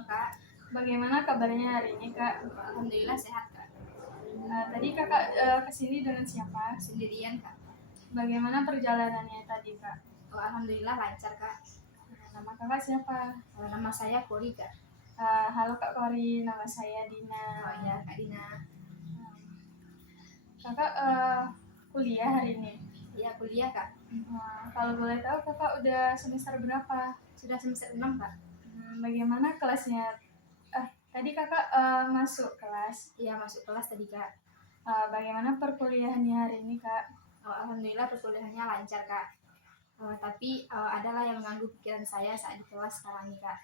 Malam Kak. Bagaimana kabarnya hari ini, Kak? Alhamdulillah sehat Kak. Tadi Kakak kesini dengan siapa? Sendirian Kak. Bagaimana perjalanannya tadi, Kak? Oh, Alhamdulillah lancar Kak. Nama Kakak siapa? Nama saya Kori Kak. Halo Kak Kori, nama saya Dina. Oh ya Kak Dina. Kakak kuliah hari ini? Iya kuliah Kak. Kalau boleh tahu Kakak udah semester berapa? Sudah semester 6 Kak. Bagaimana kelasnya? Tadi Kakak masuk kelas. Iya masuk kelas tadi Kak. Bagaimana perkuliahannya hari ini, Kak? Oh, Alhamdulillah perkuliahannya lancar Kak. Tapi adalah yang mengganggu pikiran saya saat di kelas sekarang ini Kak.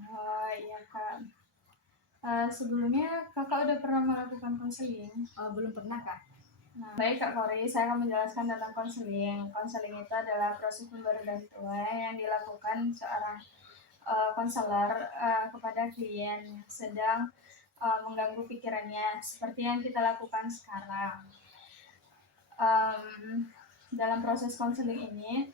Oh iya Kak. Sebelumnya Kakak udah pernah melakukan konseling? Belum pernah Kak. Baik Kak Kori, saya akan menjelaskan tentang konseling. Konseling itu adalah proses pemberian tua yang dilakukan seorang konselor kepada klien yang sedang mengganggu pikirannya, seperti yang kita lakukan sekarang. Dalam proses konseling ini,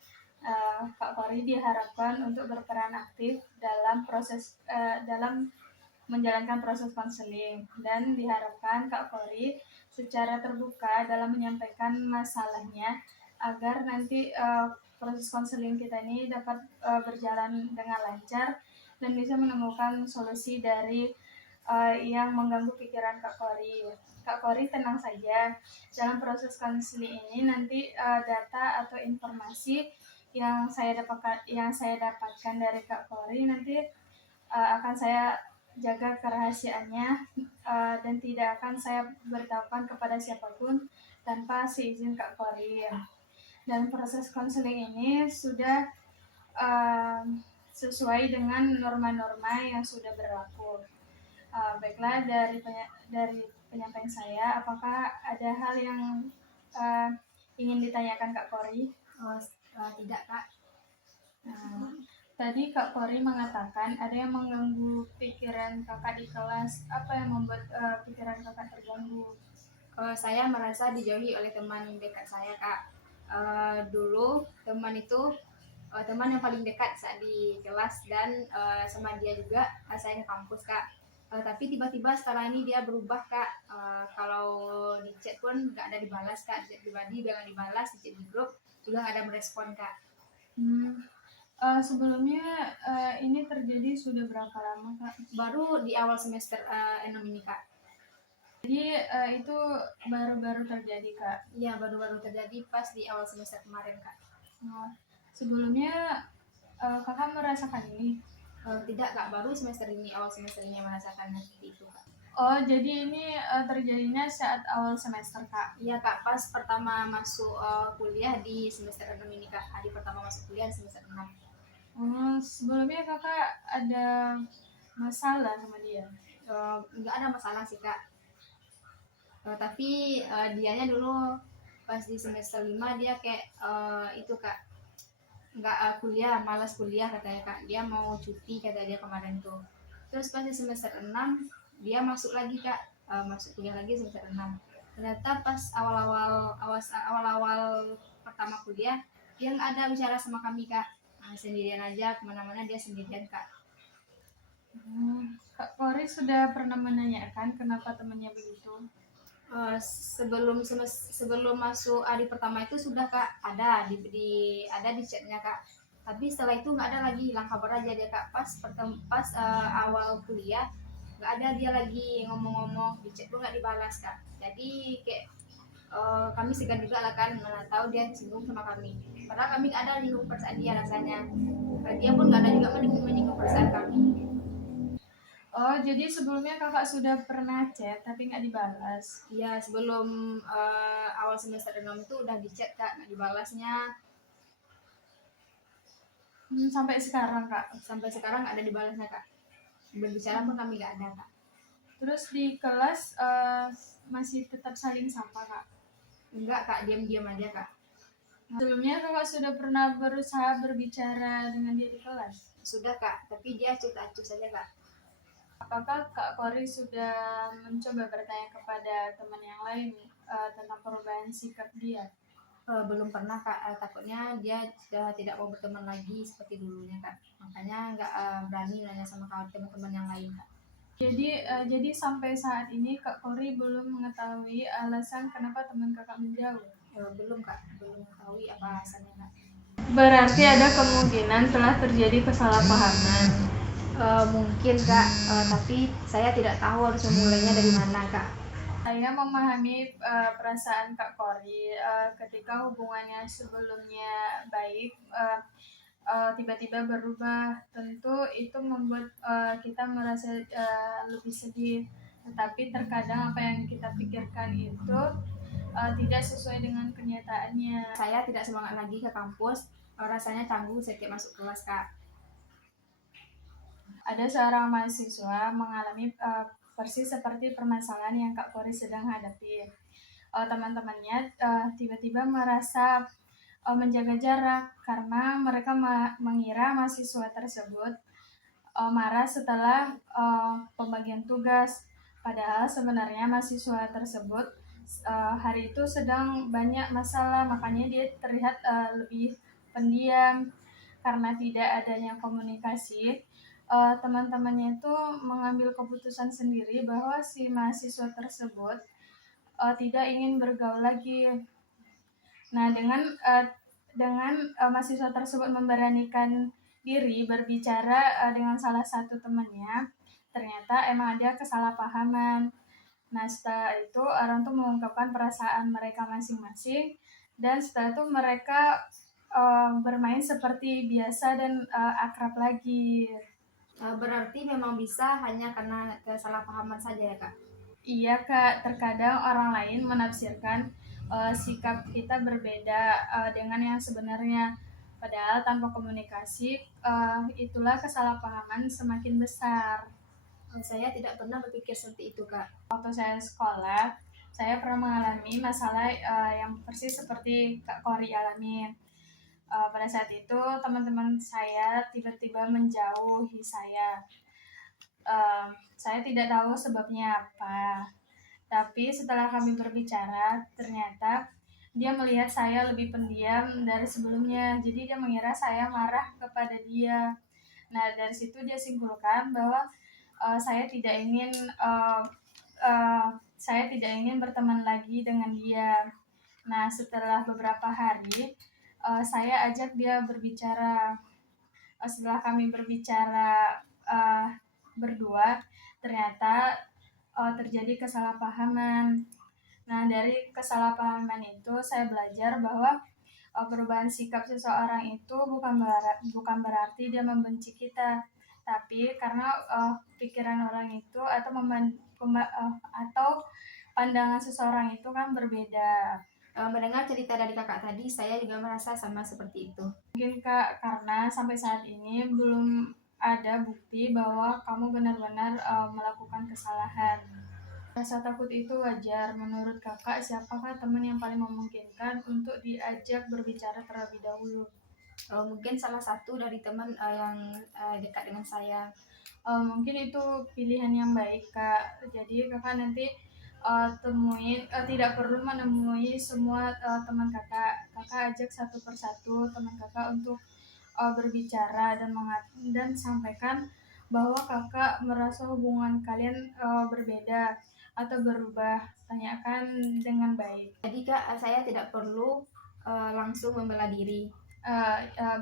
Kak Kori diharapkan untuk berperan aktif dalam proses dalam menjalankan proses konseling, dan diharapkan Kak Kori secara terbuka dalam menyampaikan masalahnya agar nanti proses konseling kita ini dapat berjalan dengan lancar dan bisa menemukan solusi dari yang mengganggu pikiran Kak Kori. Kak Kori tenang saja, dalam proses konseling ini nanti data atau informasi yang saya dapatkan dari Kak Kori nanti akan saya jaga kerahasiaannya dan tidak akan saya beritahukan kepada siapapun tanpa seizin Kak Kori. Dan proses konseling ini sudah sesuai dengan norma-norma yang sudah berlaku. Baiklah, dari penyampaian saya, apakah ada hal yang ingin ditanyakan Kak Kori? Tidak Kak. Tadi Kak Kori mengatakan ada yang mengganggu pikiran Kakak di kelas. Apa yang membuat pikiran Kakak terganggu? Saya merasa dijauhi oleh teman dekat saya Kak. Dulu teman itu teman yang paling dekat saat di kelas, dan sama dia juga saya ke kampus Kak. Tapi tiba-tiba sekarang ini dia berubah Kak. Kalau di chat pun nggak ada dibalas Kak, di chat pribadi udah nggak dibalas, di chat di grup juga nggak ada merespon Kak. Sebelumnya ini terjadi sudah berapa lama Kak? Baru di awal semester 6 ini Kak. Jadi itu baru-baru terjadi Kak? Iya baru-baru terjadi pas di awal semester kemarin Kak. Sebelumnya Kakak merasakan ini? Tidak Kak, baru semester ini, awal semester ini merasakan seperti itu Kak. Oh, jadi ini terjadinya saat awal semester Kak? Iya Kak, pas pertama masuk kuliah di semester 6 ini Kak. Hari pertama masuk kuliah semester 6. Sebelumnya Kakak ada masalah sama dia? Nggak ada masalah sih Kak. Tapi dianya dulu pas di semester 5 dia kayak itu Kak, nggak kuliah, malas kuliah katanya Kak. Dia mau cuti kata dia kemarin tuh. Terus pas di semester 6 dia masuk lagi Kak, masuk kuliah lagi semester 6. Ternyata pas awal-awal pertama kuliah dia nggak ada bicara sama kami Kak. Sendirian aja, kemana-mana dia sendirian Kak. Kak Kori sudah pernah menanyakan kenapa temannya begitu? Sebelum masuk hari pertama itu sudah Kak, ada di chatnya Kak. Tapi setelah itu nggak ada lagi, hilang kabar aja dia Kak. Pas awal kuliah nggak ada dia lagi ngomong-ngomong, di chat pun nggak dibalas Kak. Jadi kayak kami segan juga lah kan, mana tahu dia singgung sama kami. Padahal kami nggak ada menyinggung perasaan dia rasanya. Dia pun nggak ada juga menyinggung perasaan kami. Oh, jadi sebelumnya Kakak sudah pernah chat tapi nggak dibalas? Iya, sebelum awal semester 6 itu udah di chat Kak, nggak dibalasnya. Sampai sekarang Kak? Sampai sekarang nggak ada dibalasnya Kak. Berbicara pun kami nggak ada Kak. Terus di kelas masih tetap saling sapa Kak? Enggak Kak, diam-diam aja Kak. Sebelumnya Kakak sudah pernah berusaha berbicara dengan dia di kelas? Sudah Kak, tapi dia acuh-acuh saja Kak. Apakah Kak Kori sudah mencoba bertanya kepada teman yang lain tentang perubahan sikap dia? Belum pernah kak. Takutnya dia sudah tidak mau berteman lagi seperti dulunya kak, makanya nggak berani nanya sama teman-teman yang lain kak. Jadi sampai saat ini Kak Kori belum mengetahui alasan kenapa teman kakak menjauh. Belum kak, belum mengetahui apa alasannya kak. Berarti ada kemungkinan telah terjadi kesalahpahaman. Mungkin kak, tapi saya tidak tahu harus memulainya dari mana kak. Saya memahami perasaan Kak Kori ketika hubungannya sebelumnya baik, tiba-tiba berubah. Tentu itu membuat kita merasa lebih sedih. Tetapi terkadang apa yang kita pikirkan itu tidak sesuai dengan kenyataannya. Saya tidak semangat lagi ke kampus, rasanya canggung setiap masuk kelas kak. Ada seorang mahasiswa mengalami persis seperti permasalahan yang Kak Kori sedang hadapi. Teman-temannya tiba-tiba merasa menjaga jarak karena mereka mengira mahasiswa tersebut marah setelah pembagian tugas. Padahal sebenarnya mahasiswa tersebut hari itu sedang banyak masalah, makanya dia terlihat lebih pendiam. Karena tidak adanya komunikasi, teman-temannya itu mengambil keputusan sendiri bahwa si mahasiswa tersebut tidak ingin bergaul lagi. Nah, dengan mahasiswa tersebut memberanikan diri berbicara dengan salah satu temannya, ternyata emang ada kesalahpahaman. Nah, setelah itu orang tuh mengungkapkan perasaan mereka masing-masing, dan setelah itu mereka bermain seperti biasa dan akrab lagi. Berarti memang bisa hanya karena kesalahpahaman saja ya kak? Iya Kak, terkadang orang lain menafsirkan sikap kita berbeda dengan yang sebenarnya. Padahal tanpa komunikasi, itulah kesalahpahaman semakin besar. Saya tidak pernah berpikir seperti itu kak. Waktu saya sekolah, saya pernah mengalami masalah yang persis seperti Kak Kori alami. Pada saat itu teman-teman saya tiba-tiba menjauhi saya. Saya tidak tahu sebabnya apa. Tapi setelah kami berbicara, ternyata dia melihat saya lebih pendiam dari sebelumnya. Jadi dia mengira saya marah kepada dia. Nah, dari situ dia simpulkan bahwa saya tidak ingin berteman lagi dengan dia. Nah, setelah beberapa hari, saya ajak dia berbicara. Setelah kami berbicara berdua, ternyata terjadi kesalahpahaman. Nah, dari kesalahpahaman itu saya belajar bahwa perubahan sikap seseorang itu bukan berarti dia membenci kita, tapi karena pikiran orang itu atau pandangan seseorang itu kan berbeda. Mendengar cerita dari kakak tadi, saya juga merasa sama seperti itu. Mungkin Kak, karena sampai saat ini belum ada bukti bahwa kamu benar-benar melakukan kesalahan. Rasa takut itu wajar. Menurut kakak, siapakah teman yang paling memungkinkan untuk diajak berbicara terlebih dahulu? Mungkin salah satu dari teman yang dekat dengan saya. Mungkin itu pilihan yang baik Kak. Jadi kakak nanti tidak perlu menemui semua teman kakak. Kakak ajak satu persatu teman kakak untuk berbicara dan sampaikan bahwa kakak merasa hubungan kalian berbeda atau berubah. Tanyakan dengan baik. Jadi kak, saya tidak perlu langsung membela diri.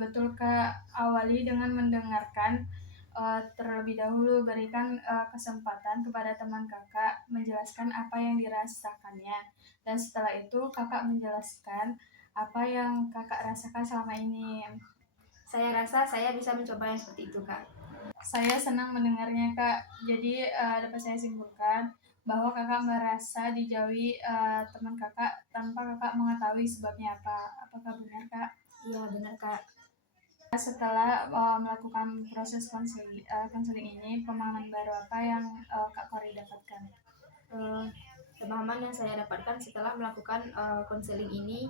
Betul Kak, awali dengan mendengarkan terlebih dahulu. Berikan kesempatan kepada teman kakak menjelaskan apa yang dirasakannya, dan setelah itu kakak menjelaskan apa yang kakak rasakan selama ini. Saya rasa saya bisa mencoba yang seperti itu kak. Saya senang mendengarnya Kak. Jadi dapat saya simpulkan bahwa kakak merasa dijauhi teman kakak tanpa kakak mengetahui sebabnya apa. Apakah benar Kak? Iya benar kak. Setelah melakukan proses konseling ini, pemahaman baru apa yang Kak Kori dapatkan? Pemahaman yang saya dapatkan setelah melakukan konseling ini,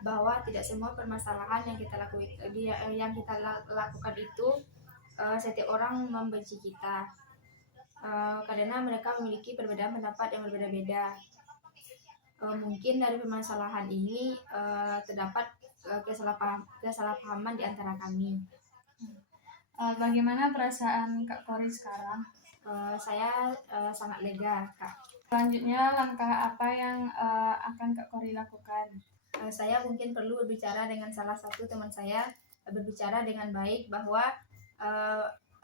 bahwa tidak semua permasalahan yang kita lakukan itu setiap orang membenci kita, karena mereka memiliki perbedaan pendapat yang berbeda-beda. mungkin dari permasalahan ini terdapat kesalahpahaman di antara kami. Bagaimana perasaan Kak Kori sekarang? Saya sangat lega, Kak. Selanjutnya, langkah apa yang akan Kak Kori lakukan? Saya mungkin perlu berbicara dengan salah satu teman saya, berbicara dengan baik bahwa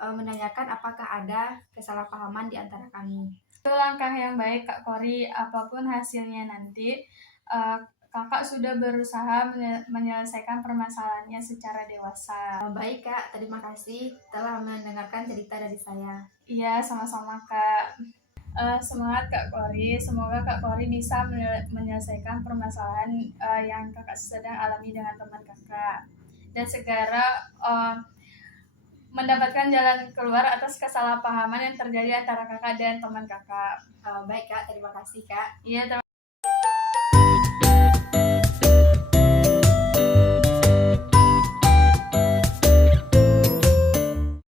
menanyakan apakah ada kesalahpahaman di antara kami. Itu langkah yang baik Kak Kori, apapun hasilnya nanti, Kakak sudah berusaha menyelesaikan permasalahannya secara dewasa. Baik Kak, terima kasih telah mendengarkan cerita dari saya. Iya, sama-sama Kak. Semangat Kak Kori, semoga Kak Kori bisa menyelesaikan permasalahan yang Kakak sedang alami dengan teman Kakak, dan segera mendapatkan jalan keluar atas kesalahpahaman yang terjadi antara Kakak dan teman Kakak. Baik Kak, terima kasih Kak. Iya,